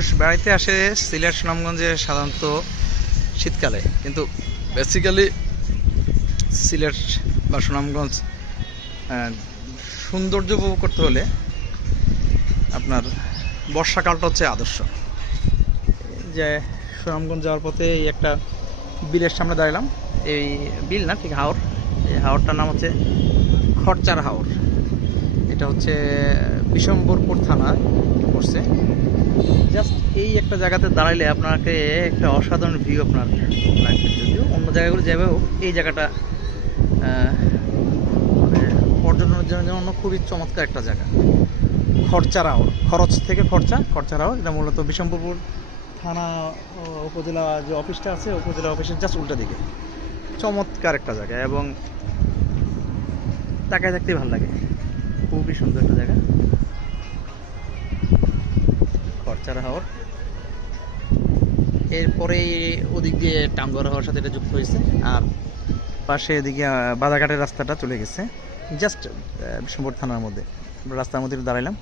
মানুষ বেড়াইতে আসে সিলেট সুনামগঞ্জে সাধারণত শীতকালে, কিন্তু বেসিক্যালি সিলেট বা সুনামগঞ্জ সৌন্দর্য উপভোগ করতে হলে আপনার বর্ষাকালটা হচ্ছে আদর্শ। যে সুনামগঞ্জ যাওয়ার পথে এই একটা বিলের সামনে দাঁড়ালাম, এই বিল না ঠিক হাওর, এই হাওরটার নাম হচ্ছে খরচার হাওর। এটা হচ্ছে বিশম্বরপুর থানায় পড়ছে। জাস্ট এই একটা জায়গাতে দাঁড়াইলে আপনাকে একটা অসাধারণ ভিউ আপনার লাগবে। যদিও অন্য জায়গাগুলো যাবে হোক, এই জায়গাটা মানে পর্যটনের জন্য খুবই চমৎকার একটা জায়গা। খরচার হাওর, খরচ থেকে খরচার হাওর। এটা মূলত বিশম্বরপুর থানা উপজেলা যে অফিসটা আছে, উপজেলা অফিসের জাস্ট উল্টা দিকে। চমৎকার একটা জায়গা এবং তাকায় থাকতেই ভালো লাগে। খুবই সুন্দর একটা জায়গা খরচার হাওর। এরপরে ওদিক দিয়ে টাঙ্গর হাওয়ার সাথে এটা যুক্ত হয়েছে, আর পাশে এদিকে বাজারঘাটের রাস্তাটা চলে গেছে। জাস্ট বিশম্বরপুর থানার মধ্যে রাস্তার মধ্যে দাঁড়াইলাম।